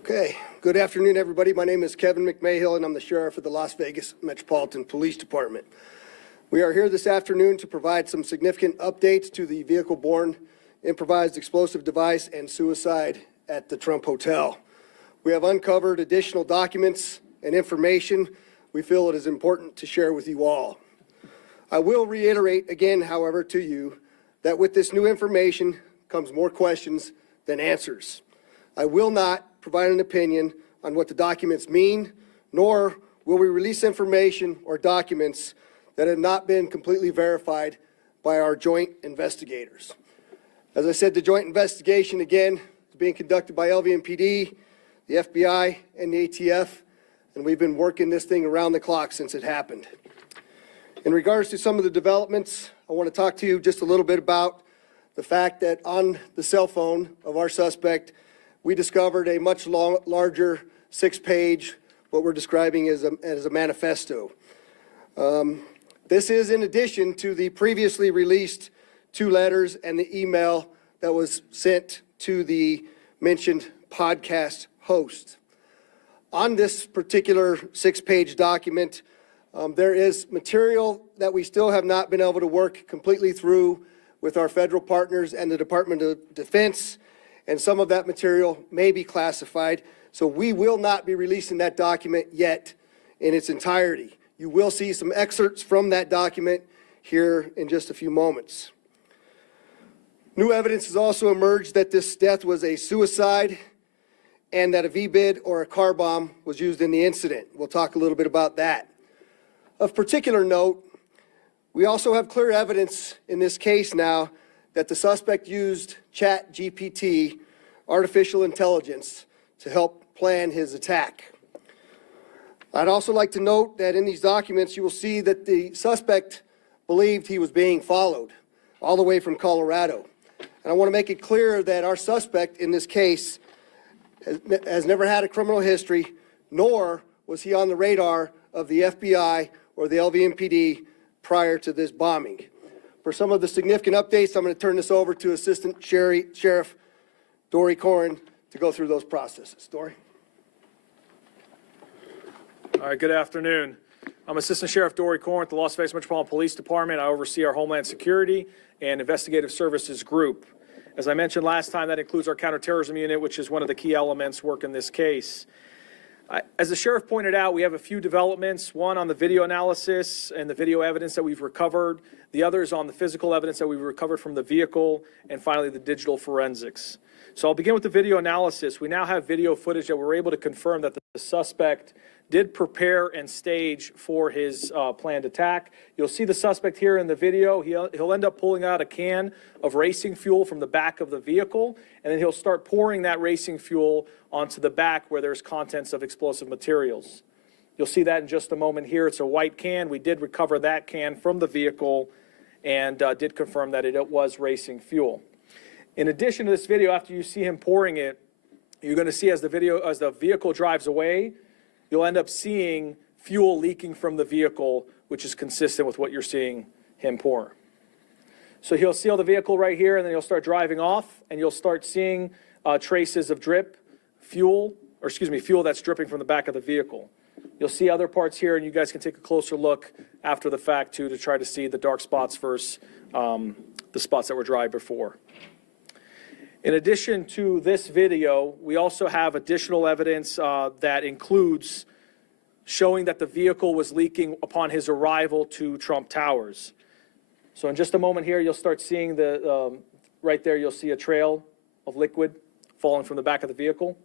Okay, good afternoon, everybody. My name is Kevin McMahill, and I'm the Sheriff of the Las Vegas Metropolitan Police Department. We are here this afternoon to provide some significant updates to the vehicle-borne improvised explosive device and suicide at the Trump Hotel. We have uncovered additional documents and information we feel it is important to share with you all. I will reiterate again, however, to you that with this new information comes more questions than answers. I will not provide an opinion on what the documents mean, nor will we release information or documents that have not been completely verified by our joint investigators. As I said, the joint investigation, again, is being conducted by LVMPD, the FBI, and the ATF, and we've been working this thing around the clock since it happened. In regards to some of the developments, I want to talk to you just a little bit about the fact that on the cell phone of our suspect, we discovered a much larger 6-page, what we're describing as a manifesto. This is in addition to the previously released 2 letters and the email that was sent to the mentioned podcast host. On this particular 6-page document, there is material that we still have not been able to work completely through with our federal partners and the Department of Defense, and some of that material may be classified, so we will not be releasing that document yet in its entirety. You will see some excerpts from that document here in just a few moments. New evidence has also emerged that this death was a suicide and that a V-bid or a car bomb was used in the incident. We'll talk a little bit about that. Of particular note, we also have clear evidence in this case now that the suspect used ChatGPT, artificial intelligence, to help plan his attack. I'd also like to note that in these documents you will see that the suspect believed he was being followed all the way from Colorado. And I want to make it clear that our suspect in this case has never had a criminal history, nor was he on the radar of the FBI or the LVMPD prior to this bombing. For some of the significant updates, I'm going to turn this over to Assistant Sheriff Dory Corrin to go through those processes. Dory? All right, good afternoon. I'm Assistant Sheriff Dory Corrin at the Las Vegas Metropolitan Police Department. I oversee our Homeland Security and Investigative Services Group. As I mentioned last time, that includes our counterterrorism unit, which is one of the key elements work in this case. As the sheriff pointed out, we have a few developments, one on the video analysis and the video evidence that we've recovered, the other is on the physical evidence that we've recovered from the vehicle, and finally the digital forensics. So I'll begin with the video analysis. We now have video footage that we're able to confirm that the suspect did prepare and stage for his planned attack. You'll see the suspect here in the video. He'll end up pulling out a can of racing fuel from the back of the vehicle, and then he'll start pouring that racing fuel onto the back where there's contents of explosive materials. You'll see that in just a moment here. It's a white can. We did recover that can from the vehicle and did confirm that it was racing fuel. In addition to this video, after you see him pouring it, you're going to see as the vehicle drives away, you'll end up seeing fuel leaking from the vehicle, which is consistent with what you're seeing him pour. So he'll seal the vehicle right here, and then he'll start driving off, and you'll start seeing traces of fuel that's dripping from the back of the vehicle. You'll see other parts here, and you guys can take a closer look after the fact, too, to try to see the dark spots versus the spots that were dry before. In addition to this video, we also have additional evidence that includes showing that the vehicle was leaking upon his arrival to Trump Towers. So in just a moment here, you'll start seeing right there, you'll see a trail of liquid falling from the back of the vehicle.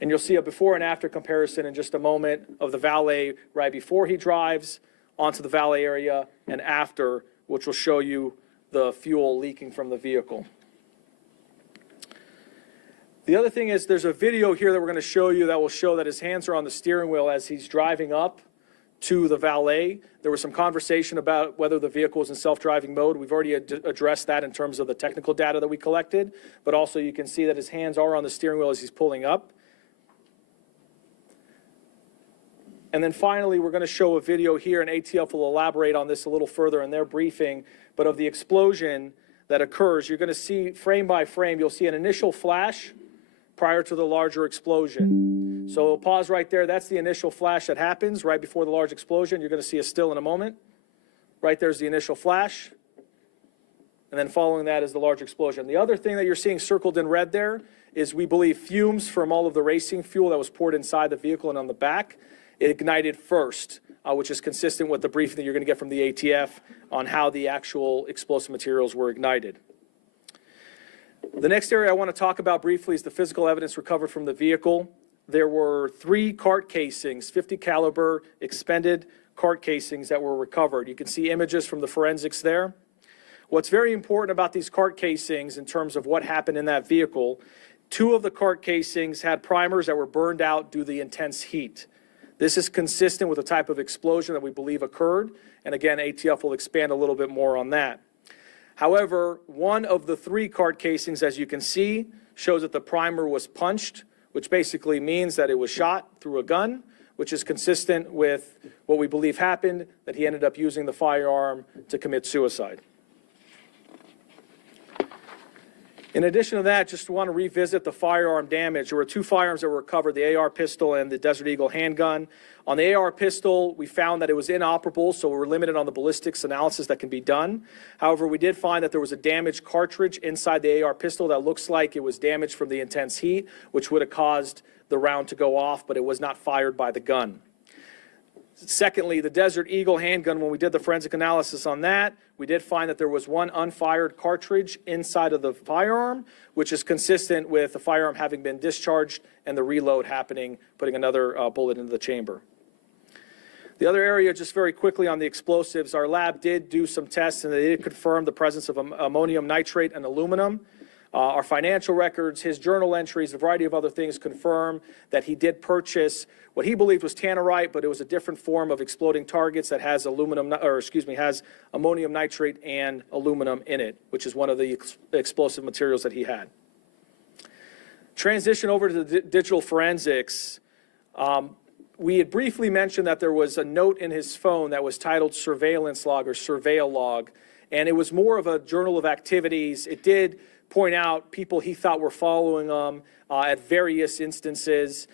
And you'll see a before and after comparison in just a moment of the valet right before he drives onto the valet area and after, which will show you the fuel leaking from the vehicle. The other thing is there's a video here that we're going to show you that will show that his hands are on the steering wheel as he's driving up to the valet. There was some conversation about whether the vehicle was in self-driving mode. We've already addressed that in terms of the technical data that we collected, but also you can see that his hands are on the steering wheel as he's pulling up. And then finally, we're going to show a video here, and ATF will elaborate on this a little further in their briefing, but of the explosion that occurs. You're going to see frame by frame, you'll see an initial flash prior to the larger explosion. So we'll pause right there. That's the initial flash that happens right before the large explosion. You're going to see a still in a moment. Right there's the initial flash. And then following that is the large explosion. The other thing that you're seeing circled in red there is, we believe, fumes from all of the racing fuel that was poured inside the vehicle and on the back. It ignited first, which is consistent with the briefing that you're going to get from the ATF on how the actual explosive materials were ignited. The next area I want to talk about briefly is the physical evidence recovered from the vehicle. There were 3 cart casings, 50 caliber expended cart casings that were recovered. You can see images from the forensics there. What's very important about these cart casings in terms of what happened in that vehicle, 2 of the cart casings had primers that were burned out due to the intense heat. This is consistent with the type of explosion that we believe occurred, and again, ATF will expand a little bit more on that. However, 1 of the 3 cart casings, as you can see, shows that the primer was punched, which basically means that it was shot through a gun, which is consistent with what we believe happened, that he ended up using the firearm to commit suicide. In addition to that, just want to revisit the firearm damage. There were 2 firearms that were recovered, the AR pistol and the Desert Eagle handgun. On the AR pistol, we found that it was inoperable, so we're limited on the ballistics analysis that can be done. However, we did find that there was a damaged cartridge inside the AR pistol that looks like it was damaged from the intense heat, which would have caused the round to go off, but it was not fired by the gun. Secondly, the Desert Eagle handgun, when we did the forensic analysis on that, we did find that there was 1 unfired cartridge inside of the firearm, which is consistent with the firearm having been discharged and the reload happening, putting another bullet into the chamber. The other area, just very quickly on the explosives, our lab did do some tests and they did confirm the presence of ammonium nitrate and aluminum. Our financial records, his journal entries, a variety of other things confirm that he did purchase what he believed was tannerite, but it was a different form of exploding targets that has has ammonium nitrate and aluminum in it, which is one of the explosive materials that he had. Transition over to the digital forensics. We had briefly mentioned that there was a note in his phone that was titled surveillance log or surveil log, and it was more of a journal of activities. It did point out people he thought were following him at various instances.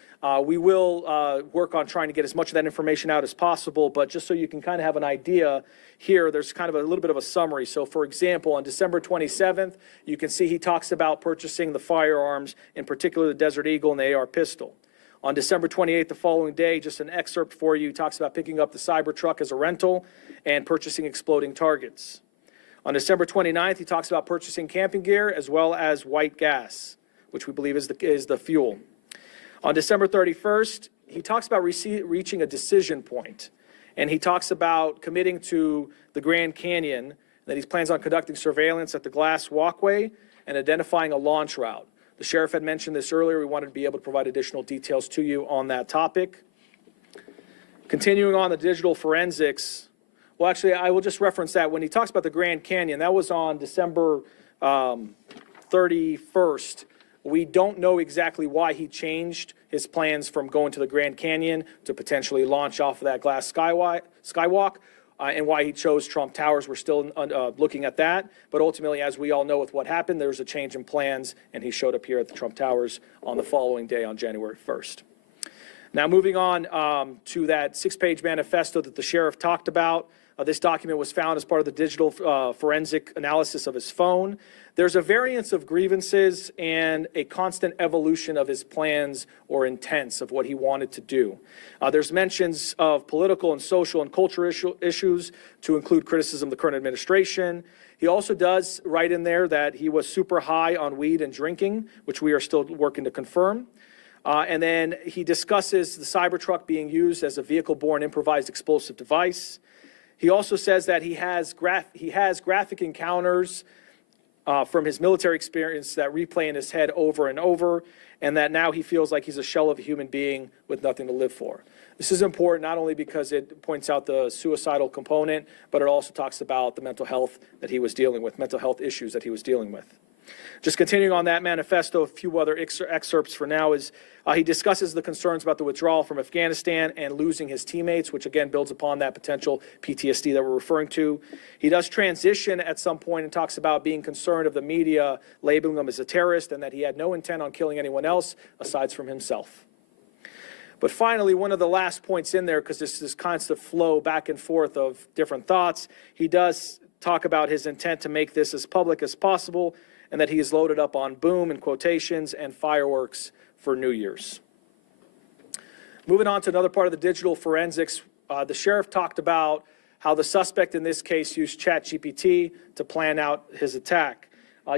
We will work on trying to get as much of that information out as possible, but just so you can kind of have an idea here, there's kind of a little bit of a summary. So for example, on December 27th, you can see he talks about purchasing the firearms, in particular the Desert Eagle and the AR pistol. On December 28th, the following day, just an excerpt for you, he talks about picking up the Cybertruck as a rental and purchasing exploding targets. On December 29th, he talks about purchasing camping gear as well as white gas, which we believe is the fuel. On December 31st, he talks about reaching a decision point, and he talks about committing to the Grand Canyon, that he plans on conducting surveillance at the glass walkway and identifying a launch route. The sheriff had mentioned this earlier. We wanted to be able to provide additional details to you on that topic. Continuing on the digital forensics, well, actually, I will just reference that. When he talks about the Grand Canyon, that was on December 31st. We don't know exactly why he changed his plans from going to the Grand Canyon to potentially launch off of that glass skywalk, and why he chose Trump Towers. We're still looking at that. But ultimately, as we all know with what happened, there was a change in plans, and he showed up here at the Trump Towers on the following day on January 1st. Now, moving on to that 6-page manifesto that the sheriff talked about. This document was found as part of the digital forensic analysis of his phone. There's a variance of grievances and a constant evolution of his plans or intents of what he wanted to do. There's mentions of political and social and cultural issues to include criticism of the current administration. He also does write in there that he was super high on weed and drinking, which we are still working to confirm. And then he discusses the Cybertruck being used as a vehicle-borne improvised explosive device. He also says that he has graphic encounters from his military experience that replay in his head over and over, and that now he feels like he's a shell of a human being with nothing to live for. This is important not only because it points out the suicidal component, but it also talks about the mental health that he was dealing with, mental health issues that he was dealing with. Just continuing on that manifesto, a few other excerpts for now is he discusses the concerns about the withdrawal from Afghanistan and losing his teammates, which again builds upon that potential PTSD that we're referring to. He does transition at some point and talks about being concerned of the media labeling him as a terrorist and that he had no intent on killing anyone else aside from himself. But finally, one of the last points in there, because this constant flow back and forth of different thoughts, he does talk about his intent to make this as public as possible and that he is loaded up on boom, in quotations, and fireworks for New Year's. Moving on to another part of the digital forensics, the sheriff talked about how the suspect in this case used ChatGPT to plan out his attack.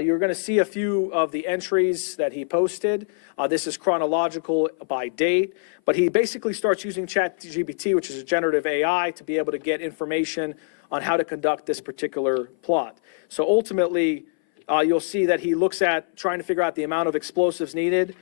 You're going to see a few of the entries that he posted. This is chronological by date, but he basically starts using ChatGPT, which is a generative AI, to be able to get information on how to conduct this particular plot. So ultimately, you'll see that he looks at trying to figure out the amount of explosives needed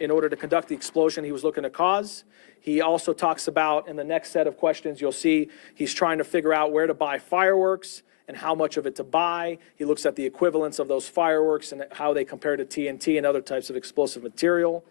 in order to conduct the explosion he was looking to cause. He also talks about, in the next set of questions, you'll see he's trying to figure out where to buy fireworks and how much of it to buy. He looks at the equivalence of those fireworks and how they compare to TNT and other types of explosive material.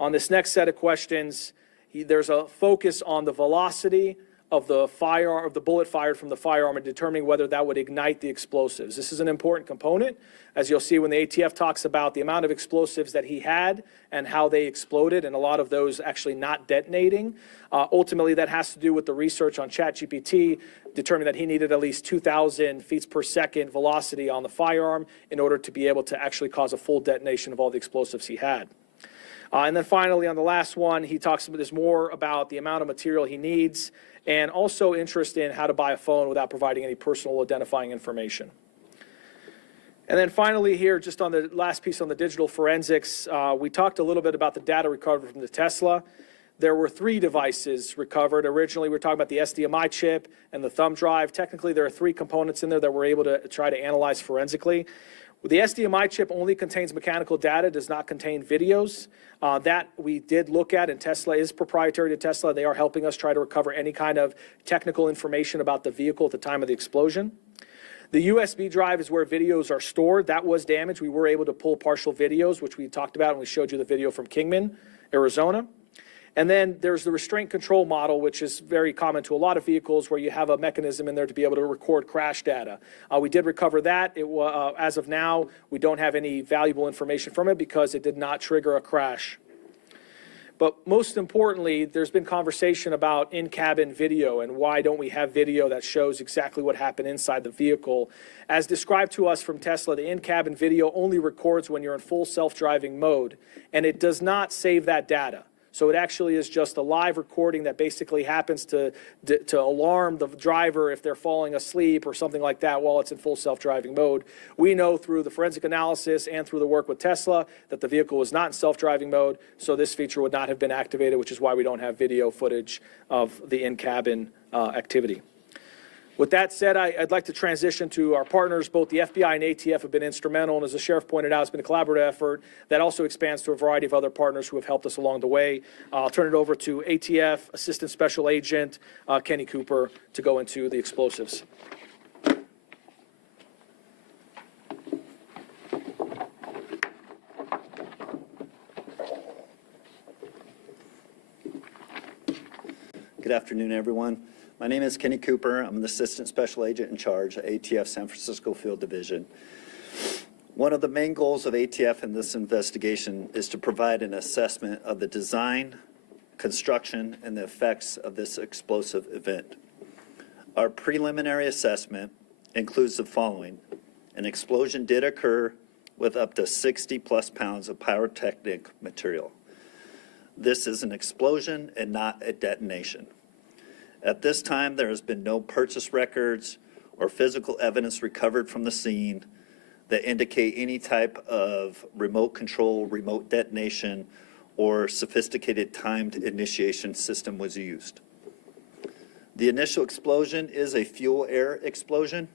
On this next set of questions, there's a focus on the velocity of the bullet fired from the firearm and determining whether that would ignite the explosives. This is an important component, as you'll see when the ATF talks about the amount of explosives that he had and how they exploded, and a lot of those actually not detonating. Ultimately, that has to do with the research on ChatGPT, determined that he needed at least 2,000 feet per second velocity on the firearm in order to be able to actually cause a full detonation of all the explosives he had. And then finally, on the last one, he talks about this more about the amount of material he needs and also interest in how to buy a phone without providing any personal identifying information. And then finally here, just on the last piece on the digital forensics, we talked a little bit about the data recovered from the Tesla. There were 3 devices recovered. Originally, we were talking about the SDMI chip and the thumb drive. Technically, there are 3 components in there that we're able to try to analyze forensically. The SDMI chip only contains mechanical data, does not contain videos. That we did look at, and Tesla is proprietary to Tesla. They are helping us try to recover any kind of technical information about the vehicle at the time of the explosion. The USB drive is where videos are stored. That was damaged. We were able to pull partial videos, which we talked about, and we showed you the video from Kingman, Arizona. And then there's the restraint control model, which is very common to a lot of vehicles where you have a mechanism in there to be able to record crash data. We did recover that. As of now, we don't have any valuable information from it because it did not trigger a crash. But most importantly, there's been conversation about in-cabin video and why don't we have video that shows exactly what happened inside the vehicle. As described to us from Tesla, the in-cabin video only records when you're in full self-driving mode, and it does not save that data. So it actually is just a live recording that basically happens to alarm the driver if they're falling asleep or something like that while it's in full self-driving mode. We know through the forensic analysis and through the work with Tesla that the vehicle was not in self-driving mode, so this feature would not have been activated, which is why we don't have video footage of the in-cabin activity. With that said, I'd like to transition to our partners. Both the FBI and ATF have been instrumental, and as the sheriff pointed out, it's been a collaborative effort that also expands to a variety of other partners who have helped us along the way. I'll turn it over to ATF Assistant Special Agent Kenny Cooper to go into the explosives. Good afternoon, everyone. My name is Kenny Cooper. I'm an Assistant Special Agent in charge at ATF San Francisco Field Division. One of the main goals of ATF in this investigation is to provide an assessment of the design, construction, and the effects of this explosive event. Our preliminary assessment includes the following. An explosion did occur with up to 60+ pounds of pyrotechnic material. This is an explosion and not a detonation. At this time, there has been no purchase records or physical evidence recovered from the scene that indicate any type of remote control, remote detonation, or sophisticated timed initiation system was used. The initial explosion is a fuel air explosion.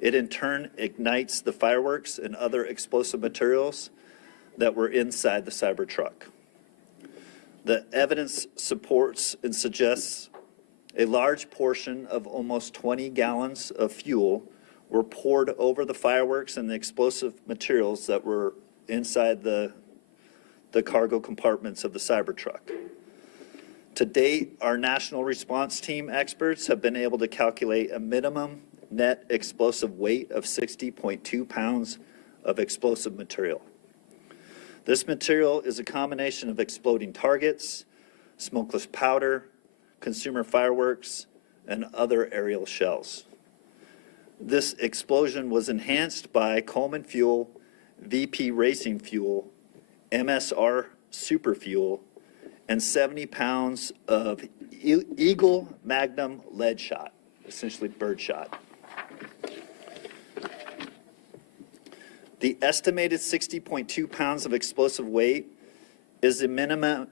It in turn ignites the fireworks and other explosive materials that were inside the Cybertruck. The evidence supports and suggests a large portion of almost 20 gallons of fuel were poured over the fireworks and the explosive materials that were inside the cargo compartments of the Cybertruck. To date, our national response team experts have been able to calculate a minimum net explosive weight of 60.2 pounds of explosive material. This material is a combination of exploding targets, smokeless powder, consumer fireworks, and other aerial shells. This explosion was enhanced by Coleman fuel, VP racing fuel, MSR super fuel, and 70 pounds of Eagle Magnum lead shot, essentially bird shot. The estimated 60.2 pounds of explosive weight is a minimum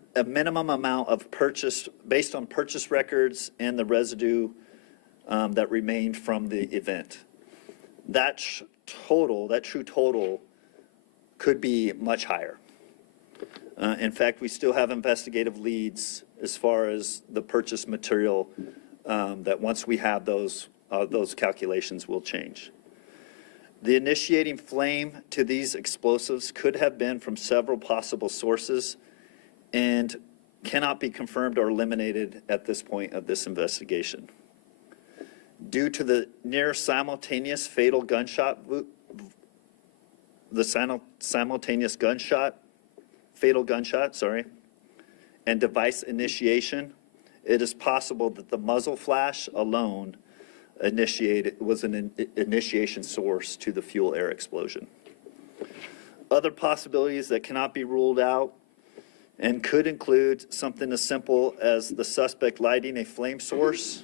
amount of purchase based on purchase records and the residue that remained from the event. That true total could be much higher. In fact, we still have investigative leads as far as the purchase material that once we have those calculations will change. The initiating flame to these explosives could have been from several possible sources and cannot be confirmed or eliminated at this point of this investigation. Due to the near simultaneous fatal gunshot, fatal gunshot, and device initiation, it is possible that the muzzle flash alone was an initiation source to the fuel air explosion. Other possibilities that cannot be ruled out and could include something as simple as the suspect lighting a flame source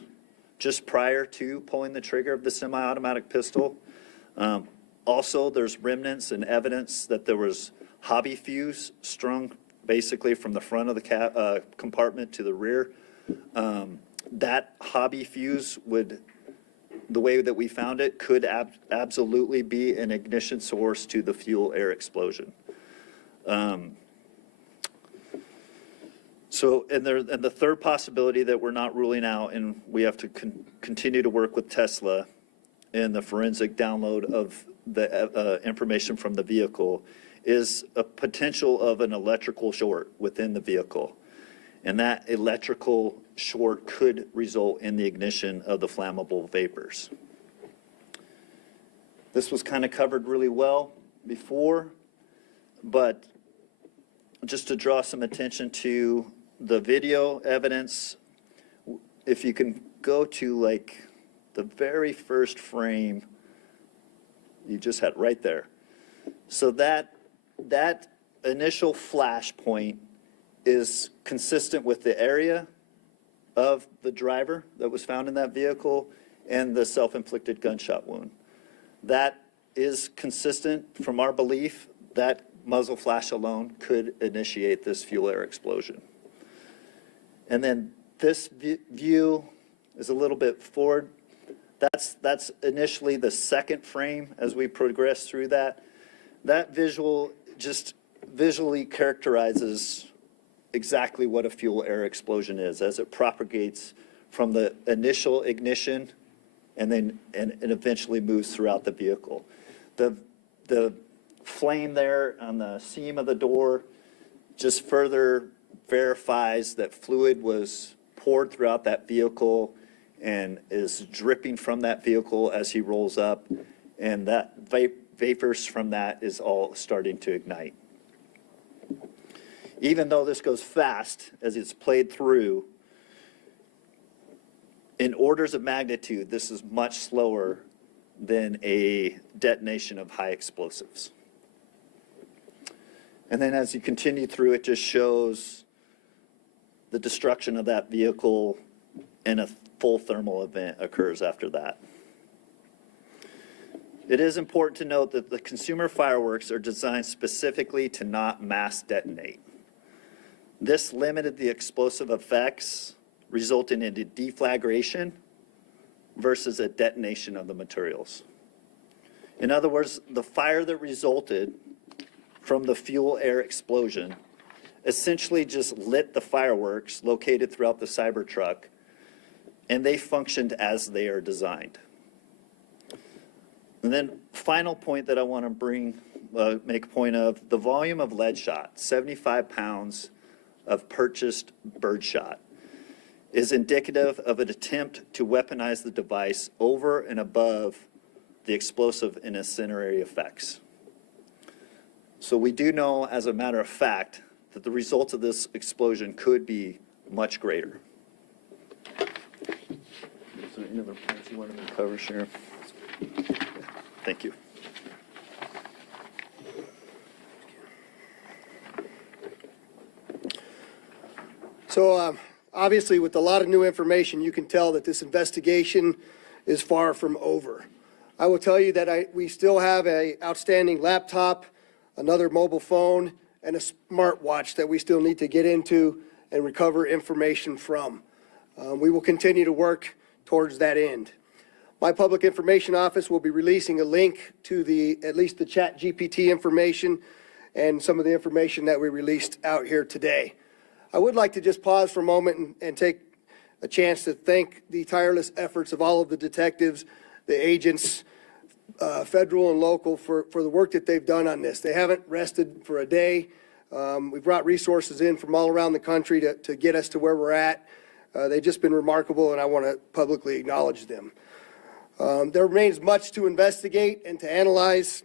just prior to pulling the trigger of the semi-automatic pistol. Also, there's remnants and evidence that there was hobby fuse strung basically from the front of the compartment to the rear. That hobby fuse the way that we found it, could absolutely be an ignition source to the fuel air explosion. And the third possibility that we're not ruling out, and we have to continue to work with Tesla in the forensic download of the information from the vehicle, is a potential of an electrical short within the vehicle. And that electrical short could result in the ignition of the flammable vapors. This was kind of covered really well before, but just to draw some attention to the video evidence, if you can go to like the very first frame you just had right there. So that initial flash point is consistent with the area of the driver that was found in that vehicle and the self-inflicted gunshot wound. That is consistent from our belief that muzzle flash alone could initiate this fuel air explosion. And then this view is a little bit forward. That's initially the second frame as we progress through that. That visual just visually characterizes exactly what a fuel air explosion is as it propagates from the initial ignition and eventually moves throughout the vehicle. The flame there on the seam of the door just further verifies that fluid was poured throughout that vehicle and is dripping from that vehicle as he rolls up, and that vapors from that is all starting to ignite. Even though this goes fast as it's played through, in orders of magnitude, this is much slower than a detonation of high explosives. And then as you continue through, it just shows the destruction of that vehicle, and a full thermal event occurs after that. It is important to note that the consumer fireworks are designed specifically to not mass detonate. This limited the explosive effects, resulting in a deflagration versus a detonation of the materials. In other words, the fire that resulted from the fuel air explosion essentially just lit the fireworks located throughout the Cybertruck, and they functioned as they are designed. And then final point that I want to make a point of, the volume of lead shot, 75 pounds of purchased birdshot, is indicative of an attempt to weaponize the device over and above the explosive and incendiary effects. So we do know, as a matter of fact, that the results of this explosion could be much greater. Is there any other points you wanted me to cover, Sheriff? Thank you. So obviously, with a lot of new information, you can tell that this investigation is far from over. I will tell you that we still have an outstanding laptop, another mobile phone, and a smartwatch that we still need to get into and recover information from. We will continue to work towards that end. My public information office will be releasing a link to at least the ChatGPT information and some of the information that we released out here today. I would like to just pause for a moment and take a chance to thank the tireless efforts of all of the detectives, the agents, federal and local, for the work that they've done on this. They haven't rested for a day. We've brought resources in from all around the country to get us to where we're at. They've just been remarkable, and I want to publicly acknowledge them. There remains much to investigate and to analyze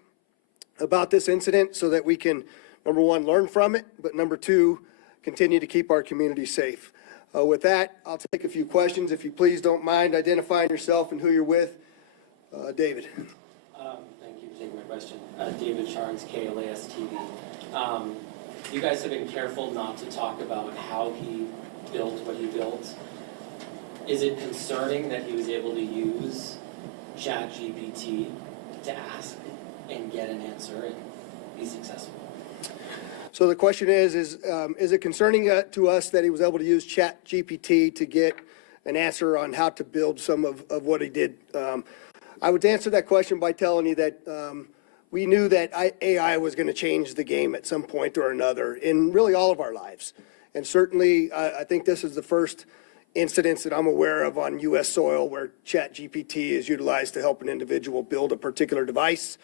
about this incident so that we can, number one, learn from it, but number two, continue to keep our community safe. With that, I'll take a few questions. If you please don't mind identifying yourself and who you're with. David. Thank you for taking my question. David Charnes, KLAS TV. You guys have been careful not to talk about how he built what he built. Is it concerning that he was able to use ChatGPT to ask and get an answer and be successful? So the question is it concerning to us that he was able to use ChatGPT to get an answer on how to build some of what he did? I would answer that question by telling you that we knew that AI was going to change the game at some point or another in really all of our lives. And certainly, I think this is the first incidents that I'm aware of on U.S. soil where ChatGPT is utilized to help an individual build a particular device,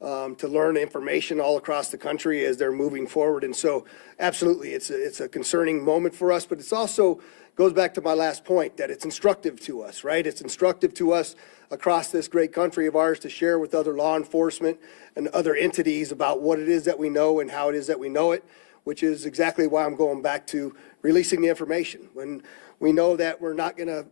to learn information all across the country as they're moving forward. And so absolutely, it's a concerning moment for us, but it's also goes back to my last point, that it's instructive to us, right? It's instructive to us across this great country of ours to share with other law enforcement and other entities about what it is that we know and how it is that we know it, which is exactly why I'm going back to releasing the information. When we know that we're not going to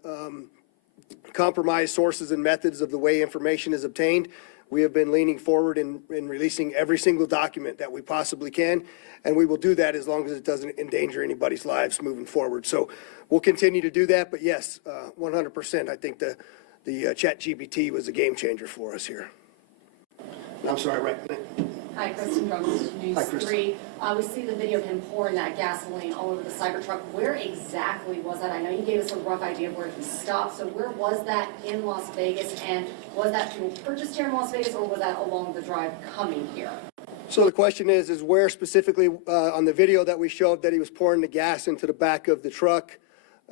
compromise sources and methods of the way information is obtained, we have been leaning forward in releasing every single document that we possibly can, and we will do that as long as it doesn't endanger anybody's lives moving forward. So we'll continue to do that, but yes, 100%, I think the ChatGPT was a game changer for us here. And I'm sorry, right? Hi, Kristen Drums, News Hi, Kristen. 3. We see the video of him pouring that gasoline all over the Cybertruck. Where exactly was that? I know you gave us a rough idea of where he stopped. So where was that in Las Vegas? And was that fuel purchased here in Las Vegas, or was that along the drive coming here? So the question is where specifically on the video that we showed that he was pouring the gas into the back of the truck?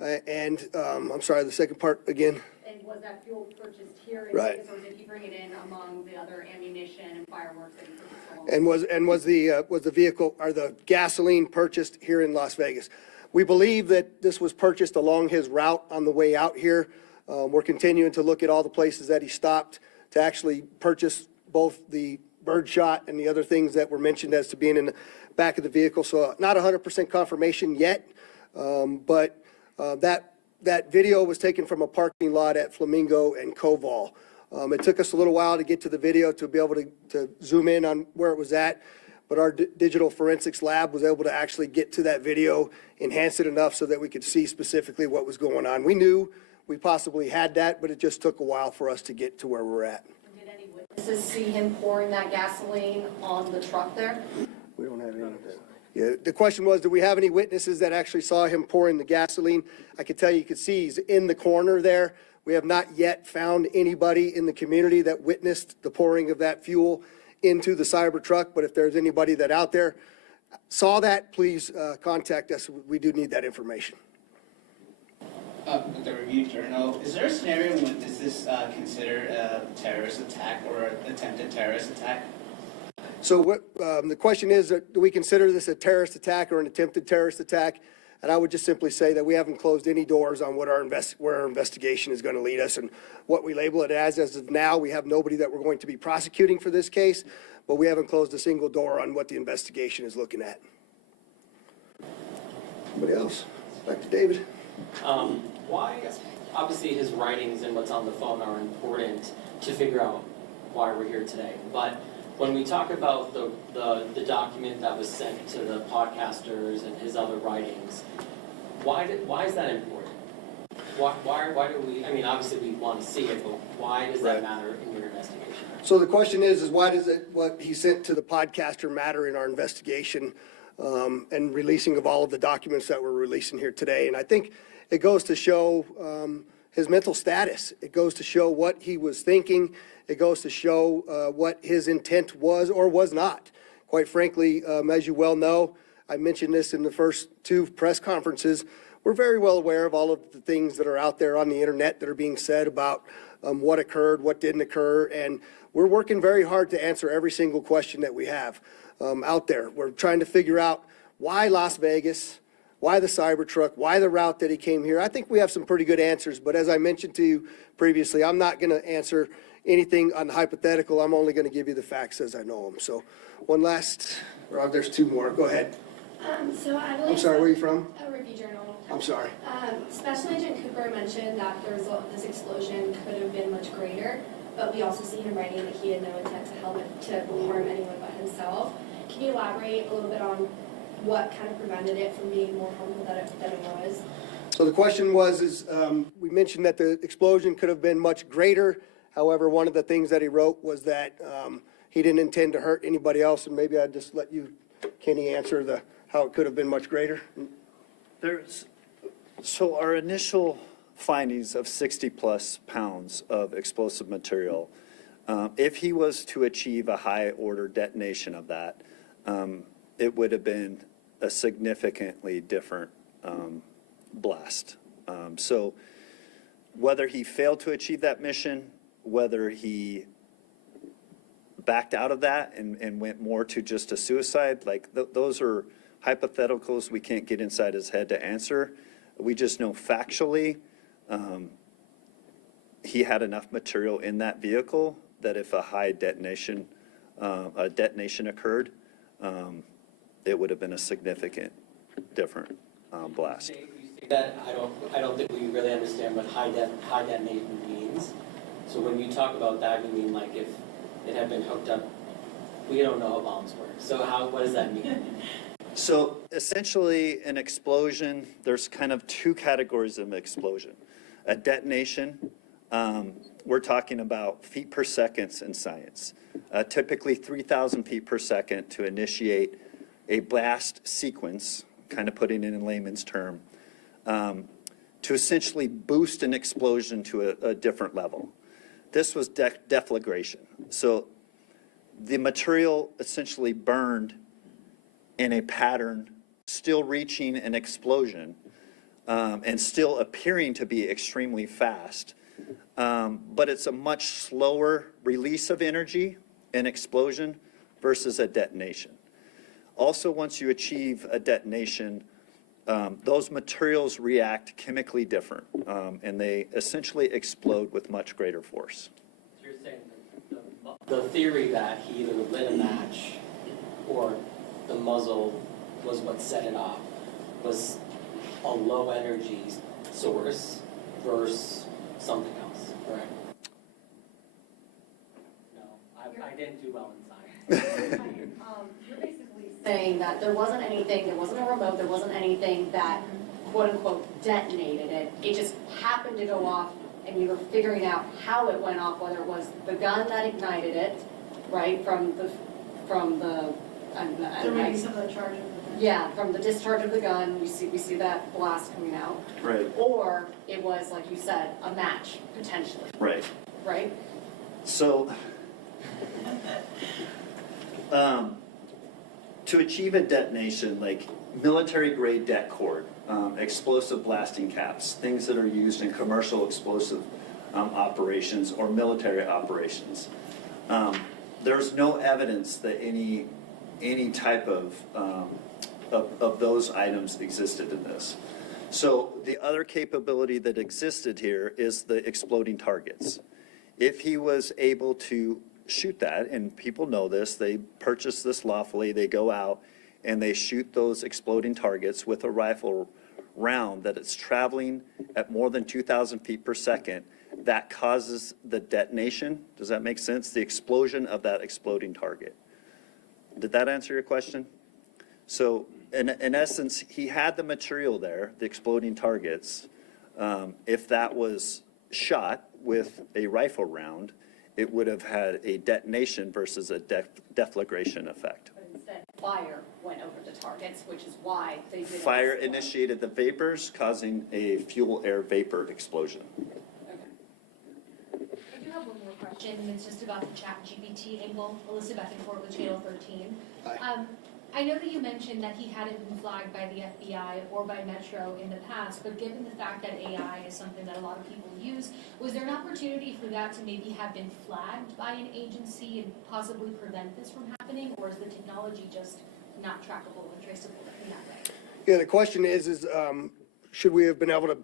I'm sorry, the second part again? And was that fuel purchased here in Right. Vegas, or did he bring it in among the other ammunition and fireworks that he purchased along? And was the vehicle or the gasoline purchased here in Las Vegas? We believe that this was purchased along his route on the way out here. We're continuing to look at all the places that he stopped to actually purchase both the birdshot and the other things that were mentioned as to being in the back of the vehicle. So not 100% confirmation yet, but that video was taken from a parking lot at Flamingo and Koval. It took us a little while to get to the video to be able to zoom in on where it was at, but our digital forensics lab was able to actually get to that video, enhance it enough so that we could see specifically what was going on. We knew we possibly had that, but it just took a while for us to get to where we're at. Did any witnesses see him pouring that gasoline on the truck there? We don't have any of that. Yeah, the question was, do we have any witnesses that actually saw him pouring the gasoline? I could tell you could see he's in the corner there. We have not yet found anybody in the community that witnessed the pouring of that fuel into the Cybertruck, but if there's anybody that out there saw that, please contact us. We do need that information. with the Review Journal. Is there a scenario in which this is considered a terrorist attack or an attempted terrorist attack? So what, the question is, do we consider this a terrorist attack or an attempted terrorist attack? And I would just simply say that we haven't closed any doors on what where our investigation is going to lead us and what we label it as. As of now, we have nobody that we're going to be prosecuting for this case, but we haven't closed a single door on what the investigation is looking at. Anybody else? Back to David. Why, obviously his writings and what's on the phone are important to figure out why we're here today. But when we talk about the document that was sent to the podcasters and his other writings, why is that important? Why do we, I mean, obviously we want to see it, but why does that matter in your investigation? So the question is why does what he sent to the podcaster matter in our investigation and releasing of all of the documents that we're releasing here today? And I think it goes to show his mental status. It goes to show what he was thinking. It goes to show what his intent was or was not. Quite frankly, as you well know, I mentioned this in the first two press conferences, we're very well aware of all of the things that are out there on the internet that are being said about what occurred, what didn't occur, and we're working very hard to answer every single question that we have out there. We're trying to figure out why Las Vegas, why the Cybertruck, why the route that he came here. I think we have some pretty good answers, but as I mentioned to you previously, I'm not going to answer anything on the hypothetical. I'm only going to give you the facts as I know them. So one last, or there's two more. Go ahead. So I believe. I'm sorry, where are you from? A Review Journal. I'm sorry. Special Agent Cooper mentioned that the result of this explosion could have been much greater, but we also see him writing that he had no intent to harm anyone but himself. Can you elaborate a little bit on what kind of prevented it from being more harmful than it was? So the question was, we mentioned that the explosion could have been much greater. However, one of the things that he wrote was that he didn't intend to hurt anybody else, and maybe I'd just let you, Kenny, answer how it could have been much greater. So our initial findings of 60-plus pounds of explosive material, if he was to achieve a high-order detonation of that, it would have been a significantly different blast. So whether he failed to achieve that mission, whether he backed out of that and went more to just a suicide, like those are hypotheticals we can't get inside his head to answer. We just know factually he had enough material in that vehicle that if a high detonation occurred, it would have been a significant different blast. You say that I don't think we really understand what high detonation means. So when you talk about that, you mean like if it had been hooked up, we don't know how bombs work. So what does that mean? So essentially an explosion, there's kind of two categories of explosion. A detonation, we're talking about feet per second in science. Typically 3,000 feet per second to initiate a blast sequence, kind of putting it in layman's term, to essentially boost an explosion to a different level. This was deflagration. So the material essentially burned in a pattern, still reaching an explosion, and still appearing to be extremely fast. But it's a much slower release of energy, an explosion, versus a detonation. Also, once you achieve a detonation, those materials react chemically different, and they essentially explode with much greater force. So you're saying the theory that he either lit a match or the muzzle was what set it off was a low energy source versus something else, correct? No, I didn't do well in science. You're basically saying that there wasn't a remote, there wasn't anything that quote-unquote detonated it. It just happened to go off, and you were figuring out how it went off, whether it was the gun that ignited it, right, from the Release of the charge. yeah, from the discharge of the gun, we see that blast coming out. Right. Or it was, like you said, a match, potentially, Right. right? So, to achieve a detonation, like military-grade det cord, explosive blasting caps, things that are used in commercial explosive operations or military operations. There's no evidence that any type of those items existed in this. So the other capability that existed here is the exploding targets. If he was able to shoot that, and people know this, they purchase this lawfully, they go out and they shoot those exploding targets with a rifle round that it's traveling at more than 2,000 feet per second, that causes the detonation. Does that make sense? The explosion of that exploding target. Did that answer your question? So in essence, he had the material there, the exploding targets. If that was shot with a rifle round, it would have had a detonation versus a deflagration effect. But instead, fire went over the targets, which is why they did. Fire initiated the vapors, causing a fuel-air vapor explosion. I do have one more question, and it's just about the ChatGPT angle. Alyssa Bethencourt with Channel 13. Hi. I know that you mentioned that he hadn't been flagged by the FBI or by Metro in the past, but given the fact that AI is something that a lot of people use, was there an opportunity for that to maybe have been flagged by an agency and possibly prevent this from happening, or is the technology just not trackable and traceable in that way? Yeah, the question is, should we have been able to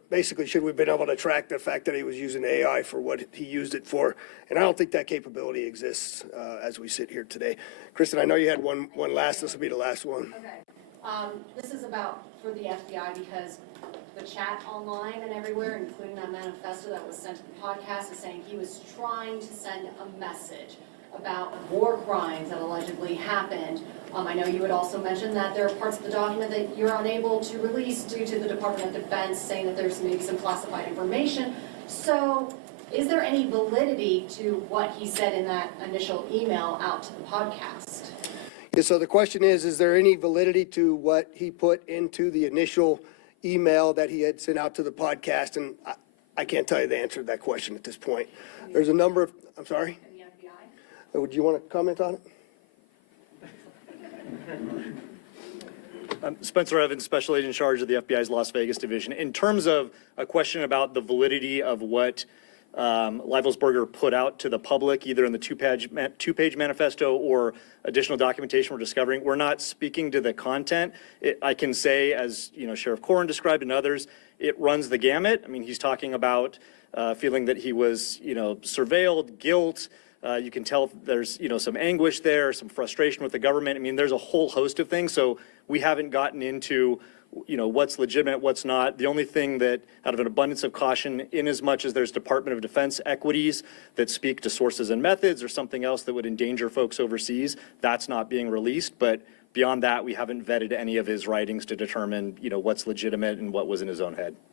track the fact that he was using AI for what he used it for? And I don't think that capability exists as we sit here today. Kristen, I know you had one last, this will be the last one. Okay. This is about for the FBI because the chat online and everywhere, including that manifesto that was sent to the podcast, is saying he was trying to send a message about war crimes that allegedly happened. I know you had also mentioned that there are parts of the document that you're unable to release due to the Department of Defense saying that there's maybe some classified information. So is there any validity to what he said in that initial email out to the podcast? Yeah, so the question is there any validity to what he put into the initial email that he had sent out to the podcast? And I can't tell you the answer to that question at this point. There's a number of, I'm sorry? And the FBI? Would you want to comment on it? Spencer Evans, Special Agent in charge of the FBI's Las Vegas division. In terms of a question about the validity of what Leibelsberger put out to the public, either in the two-page manifesto or additional documentation we're discovering, we're not speaking to the content. I can say, as Sheriff Corrin described and others, it runs the gamut. I mean, he's talking about feeling that he was, surveilled, guilt. You can tell there's, some anguish there, some frustration with the government. I mean, there's a whole host of things. So we haven't gotten into, what's legitimate, what's not. The only thing that, out of an abundance of caution, in as much as there's Department of Defense equities that speak to sources and methods or something else that would endanger folks overseas, that's not being released. But beyond that, we haven't vetted any of his writings to determine, what's legitimate and what was in his own head.